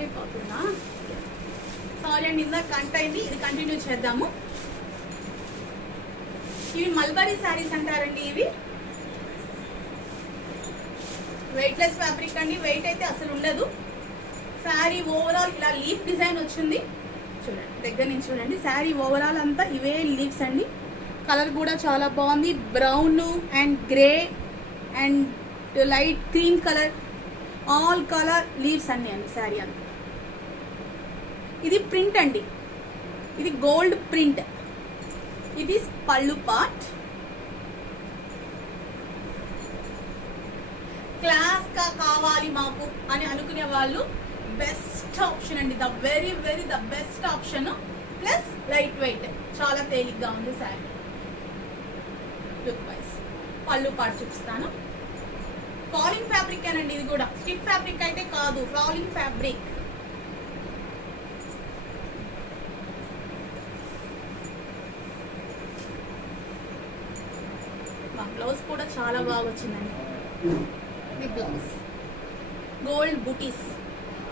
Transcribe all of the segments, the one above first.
అయిపోతుందా? సారీ అండి, ఇందాక కంట్ అయింది, ఇది కంటిన్యూ చేద్దాము. ఇవి మల్బరీ శారీస్ అంటారండి. ఇవి వెయిట్లెస్ ఫ్యాబ్రిక్ అండి, వెయిట్ అయితే అసలు ఉండదు. శారీ ఓవరాల్ ఇలా లీఫ్ డిజైన్ వచ్చింది చూడండి, దగ్గర నుంచి చూడండి. శారీ ఓవరాల్ అంతా ఇవే లీవ్స్ అండి. కలర్ కూడా చాలా బాగుంది, brown and grey and light cream colour, all colour leaves అన్ని అండి శారీ అంతా. ఇది ప్రింట్ అండి, ఇది గోల్డ్ ప్రింట్. ఇది పళ్ళు పార్ట్. క్లాస్ గా కావాలి మాకు అని అనుకునే వాళ్ళు బెస్ట్ ఆప్షన్ అండి. The very very the best option. Plus light weight, చాలా తేలిగ్గా ఉంది శారీ. లుక్ వైజ్ పళ్ళు పార్ట్ చూపిస్తాను. ఫాలింగ్ ఫ్యాబ్రిక్ అనండి, ఇది కూడా స్టిఫ్ ఫ్యాబ్రిక్ అయితే కాదు, ఫాలింగ్ ఫ్యాబ్రిక్. బ్లౌజ్ కూడా చాలా బాగా వచ్చిందండి. ఇది బ్లౌజ్ గోల్డ్ బుటీస్,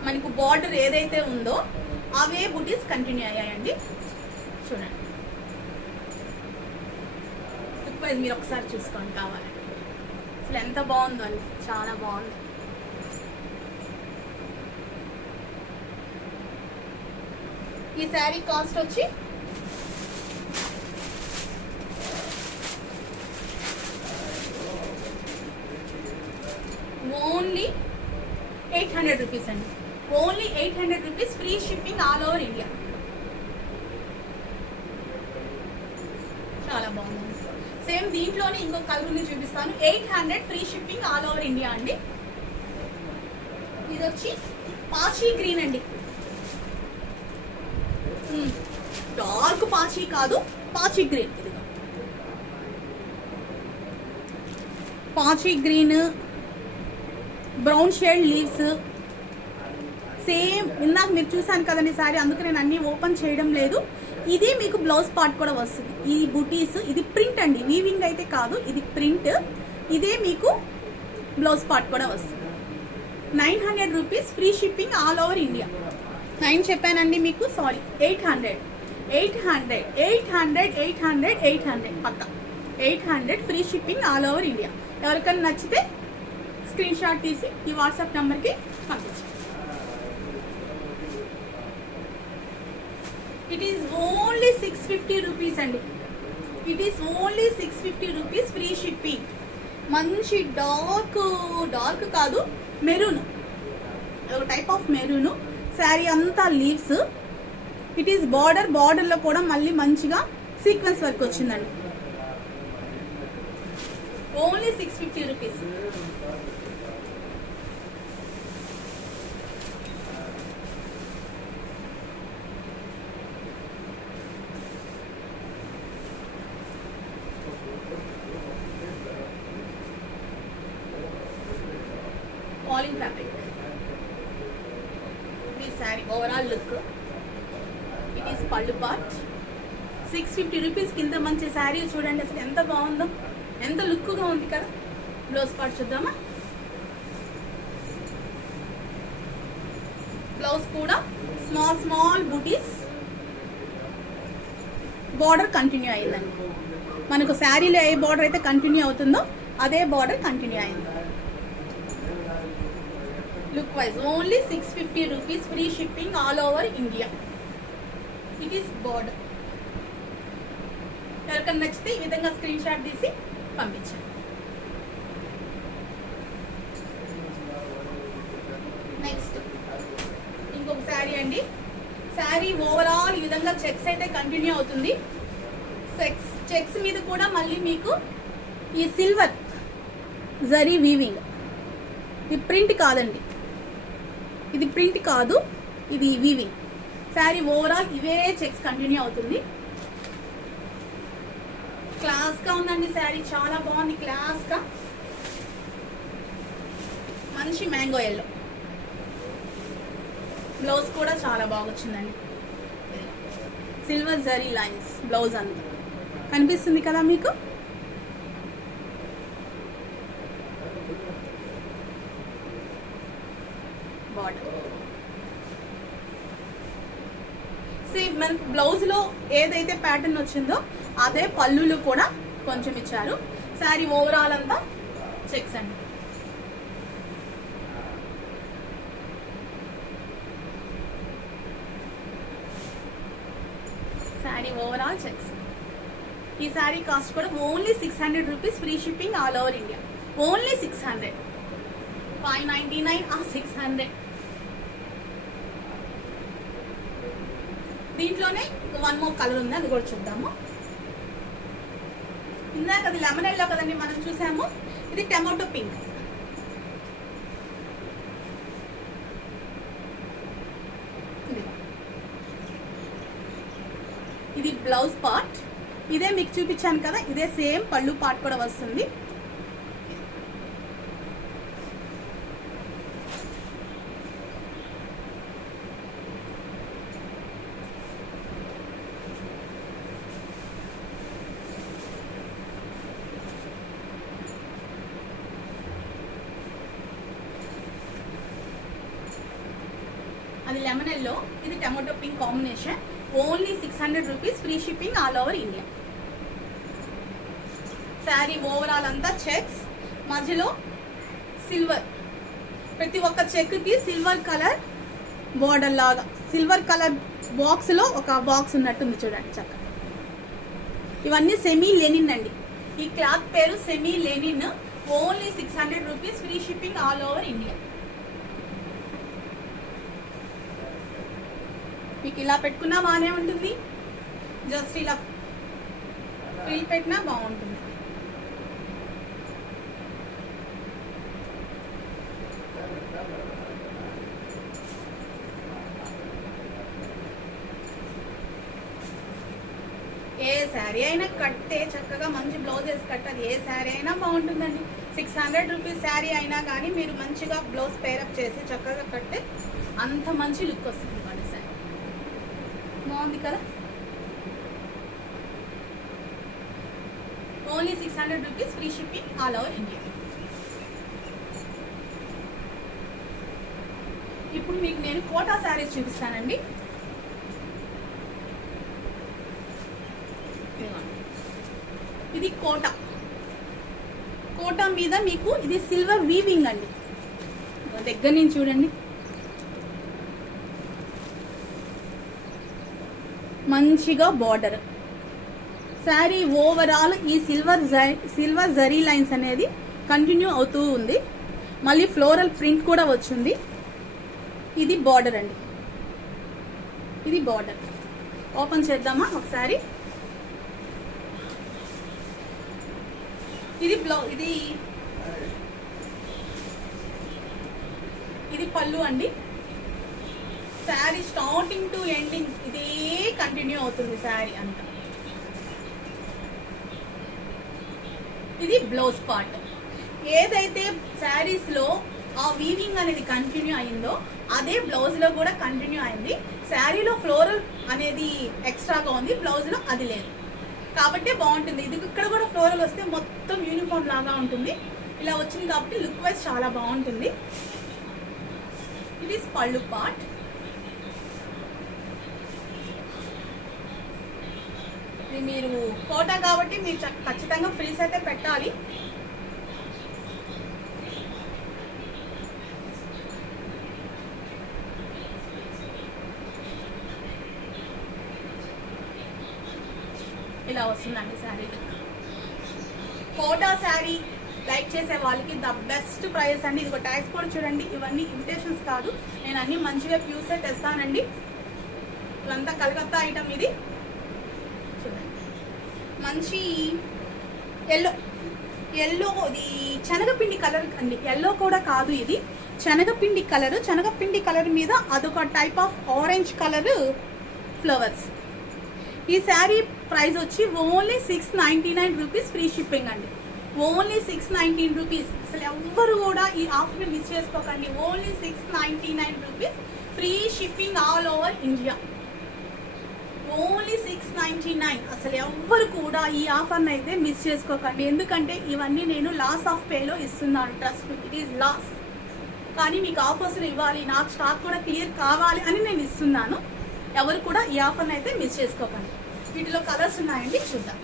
మనకు బార్డర్ ఏదైతే ఉందో అవే బుటీస్ కంటిన్యూ అయ్యాయండి. చూడండి, మీరు ఒకసారి చూసుకోండి కావాలండి. అసలు ఎంత బాగుందో అండి, చాలా బాగుంది. ఈ శారీ కాస్ట్ వచ్చి ఓన్లీ 800 రూపీస్ అండి. Only 800 rupees, free shipping all over India. చాలా బాగుంది. సేమ్ దీంట్లోనే ఇంకో కలర్ ని చూపిస్తాను. 800 free shipping all over India అండి. ఇది వచ్చి పాచీ గ్రీన్ అండి, డార్క్ పాచీ కాదు, పాచీ గ్రీన్. ఇది patchy green, brown shade leaves. Same ఇందాక మీరు చూసాను కదండి శారీ, అందుకు నేను అన్ని ఓపెన్ చేయడం లేదు. ఇది మీకు బ్లౌజ్ పార్ట్ కూడా వస్తుంది. ఈ బుటీస్, ఇది ప్రింట్ అండి, వీవింగ్ అయితే కాదు, ఇది ప్రింట్. ఇదే మీకు బ్లౌజ్ పార్ట్ కూడా వస్తుంది. 900 rupees, free shipping all over India. 9 చెప్పానండి మీకు, సారీ 800 పక్క 800 free shipping all over India. ఎవరికైనా నచ్చితే స్క్రీన్ షాట్ తీసి ఈ వాట్సాప్ నెంబర్కి పంపించండి. ఇట్ ఈస్ ఓన్లీ 650 రూపీస్ అండి. It is only 650 rupees, free shipping. మంచి డార్క్ కాదు, మెరూన్, ఒక టైప్ ఆఫ్ మెరూన్. శారీ అంతా లీవ్స్. ఇట్ ఈస్ బార్డర్లో కూడా మళ్ళీ మంచిగా సీక్వెన్స్ వర్క్ వచ్చిందండి. Only 650 rupees. Falling fabric. Me sari overall look. It is pallu part. 650 rupees కింద మంచి శారీ చూడండి, అసలు ఎంత బాగుందో, ఎంత లుక్గా ఉంది కదా. బ్లౌజ్ పార్ట్ చూద్దామా. బ్లౌజ్ కూడా స్మాల్ బూటీస్. బార్డర్ కంటిన్యూ అయిందండి. మనకు శారీలో ఏ బార్డర్ అయితే కంటిన్యూ అవుతుందో అదే బార్డర్ కంటిన్యూ అయింది. Look wise only 650 rupees, free shipping all over India. It is border. ఎవరికైనా నచ్చితే ఈ విధంగా స్క్రీన్ షాట్ తీసి పంపించండి. నెక్స్ట్ ఇంకొక శారీ అండి. శారీ ఓవరాల్ ఈ విధంగా చెక్స్ అయితే కంటిన్యూ అవుతుంది. చెక్స్ మీద కూడా మళ్ళీ మీకు ఈ సిల్వర్ జరీ వీవింగ్. ఇది ప్రింట్ కాదండి, ఇది ప్రింట్ కాదు, ఇది వీవింగ్. శారీ ఓవరాల్ ఇవే చెక్స్ కంటిన్యూ అవుతుంది. క్లాస్గా ఉందండి శారీ, చాలా బాగుంది క్లాస్గా. మంచి మ్యాంగో ఎల్లో. బ్లౌజ్ కూడా చాలా బాగా వచ్చిందండి. సిల్వర్ జరీ లైన్స్ బ్లౌజ్ అంతా కనిపిస్తుంది కదా మీకు. బార్డర్ సేమ్ మనకు బ్లౌజ్లో ఏదైతే ప్యాటర్న్ వచ్చిందో అదే పళ్ళులు కూడా కొంచెం ఇచ్చారు. శారీ ఓవరాల్ అంతా చెక్స్ అండి. Sari overall checks. ఈ శారీ కాస్ట్ కూడా only 600 rupees, free shipping all over India. Only 600, 599 ఆ 600. దీంట్లోనే వన్ మోర్ కలర్ ఉంది, అది కూడా చూద్దాము. ఇందాక అది లెమన్ ఎల్లో కదండి మనం చూసాము, ఇది టమాటో పింక్. ఇది బ్లౌజ్ పార్ట్, ఇదే మీకు చూపించాను కదా, ఇదే సేమ్ పళ్ళు పార్ట్ కూడా వస్తుంది. అది లెమన్ ఎల్లో, ఇది tomato pink combination. Only 600 rupees, free shipping all over India. Sari overall అంతా చెక్స్, మధ్యలో సిల్వర్, ప్రతి ఒక్క చెక్కి సిల్వర్ కలర్ బోర్డర్ లాగా, సిల్వర్ కలర్ బాక్స్ లో ఒక బాక్స్ ఉన్నట్టుంది చూడండి చక్కగా. ఇవన్నీ సెమీ లెనిన్ అండి. ఈ క్లాత్ పేరు semi linen. Only 600 rupees, free shipping all over India. మీకు ఇలా పెట్టుకున్నా బాగానే ఉంటుంది, జస్ట్ ఇలా ఫ్రిల్ పెట్టినా బాగుంటుంది. ఏ శారీ అయినా కట్టే చక్కగా మంచి బ్లౌజ్ వేసి కట్టది, ఏ శారీ అయినా బాగుంటుందండి. 600 రూపీస్ శారీ అయినా కానీ మీరు మంచిగా బ్లౌజ్ పేరప్ చేసి చక్కగా కట్టే అంత మంచి లుక్ వస్తుంది. శారీ బాగుంది కదా. Only 600 rupees, free shipping all over India. ఇప్పుడు మీకు నేను కోటా శారీస్ చూపిస్తానండి. ఇది కోటా, కోటా మీద మీకు ఇది సిల్వర్ వీవింగ్ అండి. దగ్గర నుంచి చూడండి, మంచిగా బార్డర్. శారీ ఓవరాల్ ఈ సిల్వర్ జరీ లైన్స్ అనేది కంటిన్యూ అవుతూ ఉంది. మళ్ళీ ఫ్లోరల్ ప్రింట్ కూడా వచ్చింది. ఇది బార్డర్ అండి, ఇది బార్డర్. ఓపెన్ చేద్దామా ఒకసారి. ఇది ఇది పళ్ళు అండి. శారీ స్టార్టింగ్ టు ఎండింగ్ ఇదే కంటిన్యూ అవుతుంది శారీ అంతా. ఇది బ్లౌజ్ పార్ట్. ఏదైతే శారీస్ లో ఆ వీవింగ్ అనేది కంటిన్యూ అయిందో అదే బ్లౌజ్ లో కూడా కంటిన్యూ అయింది. శారీలో ఫ్లోరల్ అనేది ఎక్స్ట్రాగా ఉంది, బ్లౌజ్ లో అది లేదు కాబట్టి బాగుంటుంది. ఇది ఇక్కడ కూడా ఫ్లోరల్ వస్తే మొత్తం యూనిఫామ్ లాగా ఉంటుంది. ఇలా వచ్చింది కాబట్టి లుక్ వైజ్ చాలా బాగుంటుంది. ఇది పళ్ళు పార్ట్. ఇది మీరు కోటా కాబట్టి మీరు ఖచ్చితంగా ఫ్రిల్స్ అయితే పెట్టాలి. ఇలా వస్తుందండి శారీ. కోటా శారీ లైక్ చేసే వాళ్ళకి ద బెస్ట్ ప్రైస్ అండి. ఇది ఒక ట్యాక్స్ కూడా చూడండి, ఇవన్నీ ఇమిటేషన్స్ కాదు, నేను అన్ని మంచిగా ప్యూసే తెస్తానండి. ఇదంతా కలకత్తా ఐటమ్. ఇది చూడండి, మంచి ఎల్లో, ఇది శనగపిండి కలర్ అండి. ఎల్లో కూడా కాదు, ఇది శనగపిండి కలర్. శనగపిండి కలర్ మీద అదొక type of orange colour flowers. ఈ శారీ ప్రైస్ వచ్చి ఓన్లీ 699 రూపీస్, ఫ్రీ షిప్పింగ్ అండి. Only 619 rupees. అసలు ఎవ్వరు కూడా ఈ ఆఫర్ని మిస్ చేసుకోకండి. Only 699 rupees, free shipping all over India. Only 699. అసలు ఎవ్వరు కూడా ఈ ఆఫర్ని అయితే మిస్ చేసుకోకండి. ఎందుకంటే ఇవన్నీ నేను లాస్ ఆఫ్ పేలో ఇస్తున్నాను. Trust me, it is loss. కానీ మీకు ఆఫర్స్లో ఇవ్వాలి, నాకు స్టాక్ కూడా క్లియర్ కావాలి అని నేను ఇస్తున్నాను. ఎవరు కూడా ఈ ఆఫర్ని అయితే మిస్ చేసుకోకండి. వీటిలో కలర్స్ ఉన్నాయండి, చూద్దాం.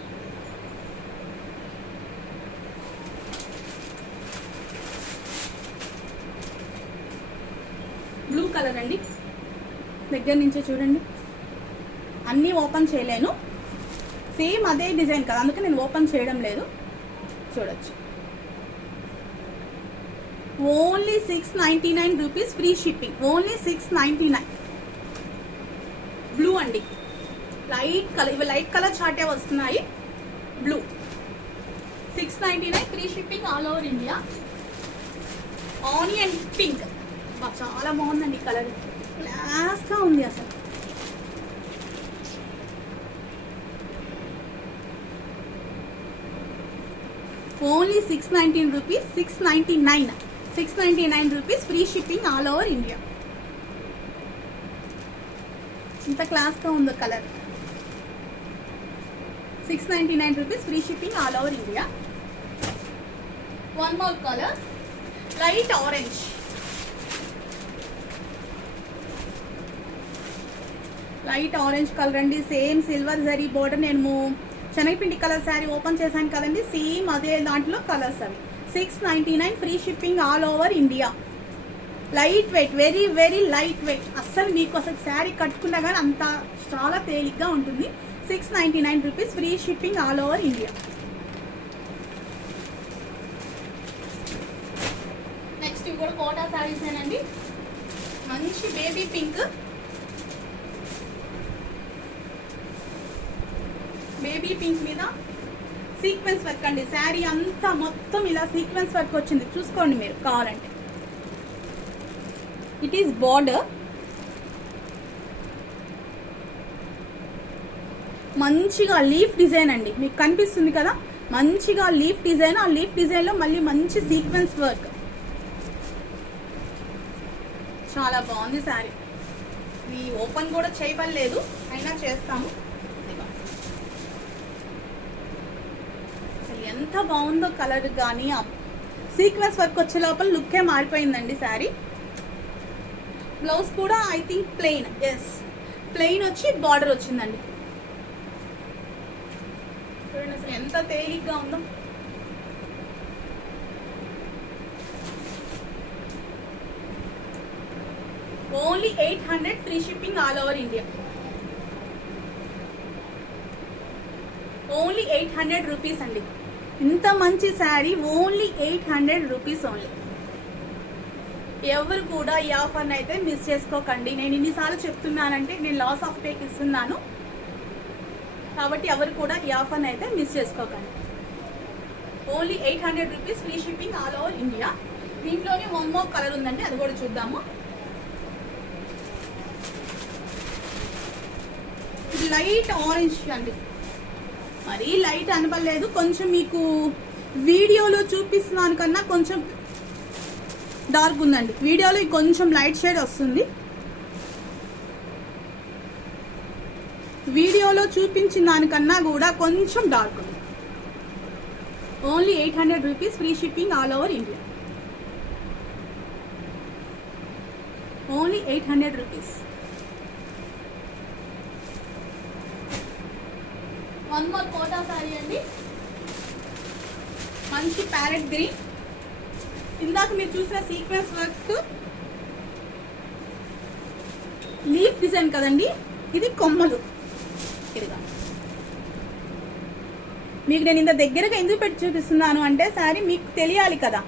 బ్లూ కలర్ అండి, దగ్గర నుంచే చూడండి. అన్నీ ఓపెన్ చేయలేను, సేమ్ అదే డిజైన్ కదా, అందుకే నేను ఓపెన్ చేయడం లేదు. చూడొచ్చు. Only 699 rupees free shipping. Only 699. Blue అండి, లైట్ కలర్. ఇవి లైట్ కలర్ చార్టే వస్తున్నాయి. Blue 699 free shipping all over India. Onion pink, చాలా బాగుందండి కలర్, క్లాస్గా ఉంది అసలు. Only 619 rupees. 699 rupees free shipping all over India. ఇంత క్లాస్గా ఉందో colour. 699 rupees free shipping all over India. One more colour, light orange. Light orange colour అండి, same silver zari border. నేను శనగపిండి కలర్ శారీ ఓపెన్ చేశాను కదండి, సేమ్ అదే దాంట్లో కలర్స్ అవి. 699 free shipping all over India. Light weight, very very light weight. అస్సలు మీకు అసలు శారీ కట్టుకున్నా కానీ అంత చాలా తేలిగ్గా ఉంటుంది. 699 rupees free shipping all over India. Next ఇవి కూడా కోటా శారీస్ ఏనండి. మంచి బేబీ పింక్, బేబీ పింక్ మీద సీక్వెన్స్ వర్క్ అండి. శారీ అంతా మొత్తం ఇలా సీక్వెన్స్ వర్క్ వచ్చింది, చూసుకోండి మీరు కావాలంటే. It is border. మంచిగా లీఫ్ డిజైన్ అండి, మీకు కనిపిస్తుంది కదా, మంచిగా లీఫ్ డిజైన్. ఆ లీఫ్ డిజైన్లో మళ్ళీ మంచి సీక్వెన్స్ వర్క్, చాలా బాగుంది శారీ. ఇది ఓపెన్ కూడా చేయబడలేదు, అయినా చేస్తాము. అసలు ఎంత బాగుందో కలర్ కానీ, సీక్వెన్స్ వర్క్ వచ్చే లోపల లుక్కే మారిపోయిందండి శారీ. బ్లౌజ్ కూడా I think plain, yes plain వచ్చి బార్డర్ వచ్చిందండి. చూడండి అసలు ఎంత తేలిగ్గా ఉందో. Only 800 free shipping all over India. Only 800 rupees అండి. ఇంత మంచి శారీ ఓన్లీ 800 రూపీస్ ఓన్లీ. ఎవరు కూడా ఈ ఆఫర్ని అయితే మిస్ చేసుకోకండి. నేను ఇన్నిసార్లు చెప్తున్నానంటే నేను లాస్ ఆఫ్ పేకి ఇస్తున్నాను కాబట్టి ఎవరు కూడా ఈ ఆఫర్ని అయితే మిస్ చేసుకోకండి. Only 800 rupees free shipping all over India. దీంట్లోనే వన్ మోర్ కలర్ ఉందండి, అది కూడా చూద్దాము. ఇది లైట్ ఆరెంజ్ అండి, మరీ లైట్ అనబడలేదు, కొంచెం మీకు వీడియోలో చూపిస్తున్నాను కన్నా కొంచెం డార్క్ ఉందండి. వీడియోలో కొంచెం లైట్ షేడ్ వస్తుంది, వీడియోలో చూపించిన దానికన్నా కూడా కొంచెం డార్క్ ఉంది. Only 800 rupees free shipping all over India. Only 800 rupees. One more Kota sari అండి, మంచి ప్యారెట్ గ్రీన్. ఇందాక మీరు చూసిన సీక్వెన్స్ వర్క్ లీఫ్ డిజైన్ కదండి, ఇది కొమ్మలు. ఇదిగా మీకు నేను ఇంత దగ్గరగా ఎందుకు పెట్టి చూపిస్తున్నాను అంటే శారీ మీకు తెలియాలి కదా.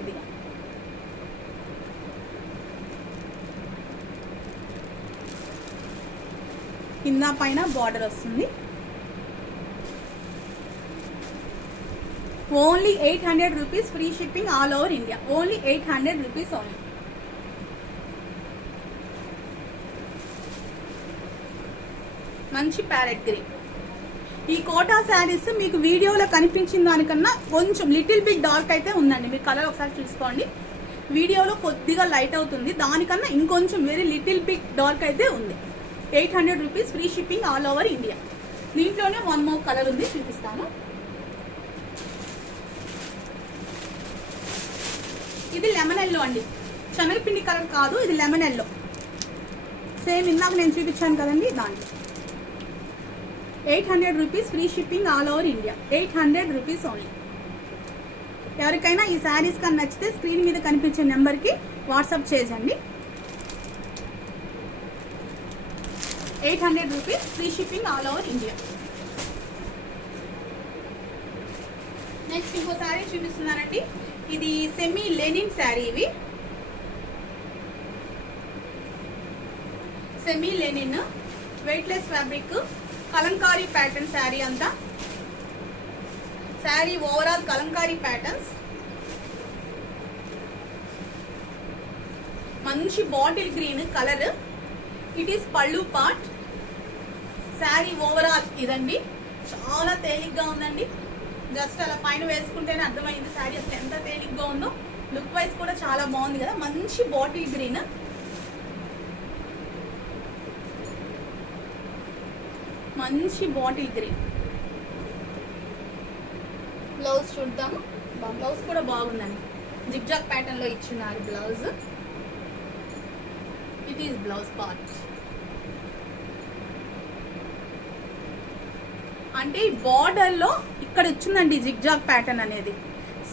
ఇదిగా కింద పైన బార్డర్ వస్తుంది. Only 800 rupees free shipping all over India. Only 800 rupees only. మంచి ప్యారెట్ గ్రీన్. ఈ కోటా శారీస్ మీకు వీడియోలో కనిపించిన దానికన్నా కొంచెం లిటిల్ బిట్ డార్క్ అయితే ఉందండి. మీరు కలర్ ఒకసారి చూసుకోండి, వీడియోలో కొద్దిగా లైట్ అవుతుంది, దానికన్నా ఇంకొంచెం వెరీ లిటిల్ బిట్ డార్క్ అయితే ఉంది. 800 rupees free shipping all over India. దీంట్లోనే వన్ మోర్ కలర్ ఉంది, చూపిస్తాను. ఇది లెమన్ ఎల్లో అండి, శనగపిండి కలర్ కాదు, ఇది లెమన్ ఎల్లో. సేమ్ ఇందాక నేను చూపించాను కదండి దాంట్లో 800 rupees free shipping all over India. 800 rupees only. ఎవరికైనా ఈ శారీస్ కానీ నచ్చితే స్క్రీన్ మీద కనిపించే నెంబర్కి వాట్సాప్ చేయండి. 800 rupees free shipping all over India. Next ఇంకో శారీ చూపిస్తున్నానండి. ఇది సెమీ లెనిన్ శారీ. ఇవి semi linen weightless fabric kalamkari pattern sari అంతా. Sari overall kalamkari patterns. మంచి bottle green colour. It is pallu part. Sari overall ఇదండి. చాలా తేలిగ్గా ఉందండి. జస్ట్ అలా పైన వేసుకుంటేనే అర్థమైంది శారీ అసలు ఎంత తేలిగ్గా ఉందో. లుక్ వైజ్ కూడా చాలా బాగుంది కదా. మంచి బాటిల్ గ్రీన్. మంచి బాటిల్ గ్రీన్. బ్లౌజ్ చూద్దాము. బ్లౌజ్ కూడా బాగుందండి. జిగ్జాగ్ ప్యాటర్న్ లో ఇచ్చున్నారు blouse. It is blouse part. అంటే ఈ బార్డర్ లో ఇక్కడ ఇచ్చిందండి జిగ్జాగ్ ప్యాటర్న్ అనేది.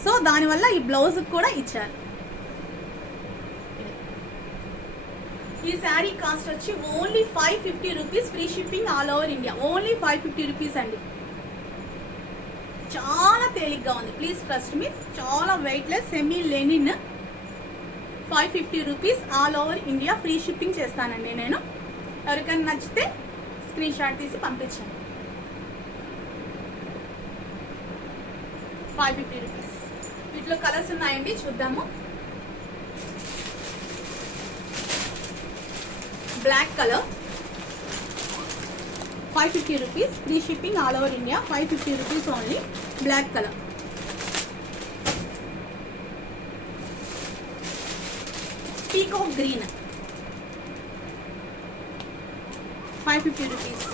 సో దానివల్ల ఈ బ్లౌజ్ కూడా ఇచ్చారు. ఈ శారీ కాస్ట్ వచ్చి only 550 rupees free shipping all over India. Only 550 rupees అండి. చాలా తేలిగ్గా ఉంది. Please trust me. చాలా weightless semi linen. 550 rupees all over India free shipping చేస్తానండి నేను. ఎవరికైనా నచ్చితే స్క్రీన్ షాట్ తీసి పంపించండి. 550 రూపీస్. వీటిలో కలర్స్ ఉన్నాయండి, చూద్దాము. Black colour 550 rupees free shipping all over India. 550 rupees only. Black colour. Peacock green 550 rupees.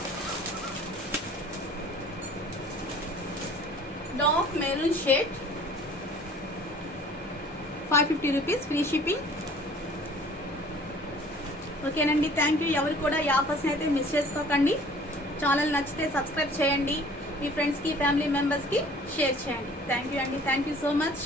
Dark maroon shade 550 rupees free shipping. ఓకేనండి, థ్యాంక్ యూ. ఎవరు కూడా ఈ ఆఫర్స్ని అయితే మిస్ చేసుకోకండి. ఛానల్ నచ్చితే సబ్స్క్రైబ్ చేయండి. మీ ఫ్రెండ్స్కి ఫ్యామిలీ మెంబర్స్కి షేర్ చేయండి. థ్యాంక్ యూ అండి. Thank you so much.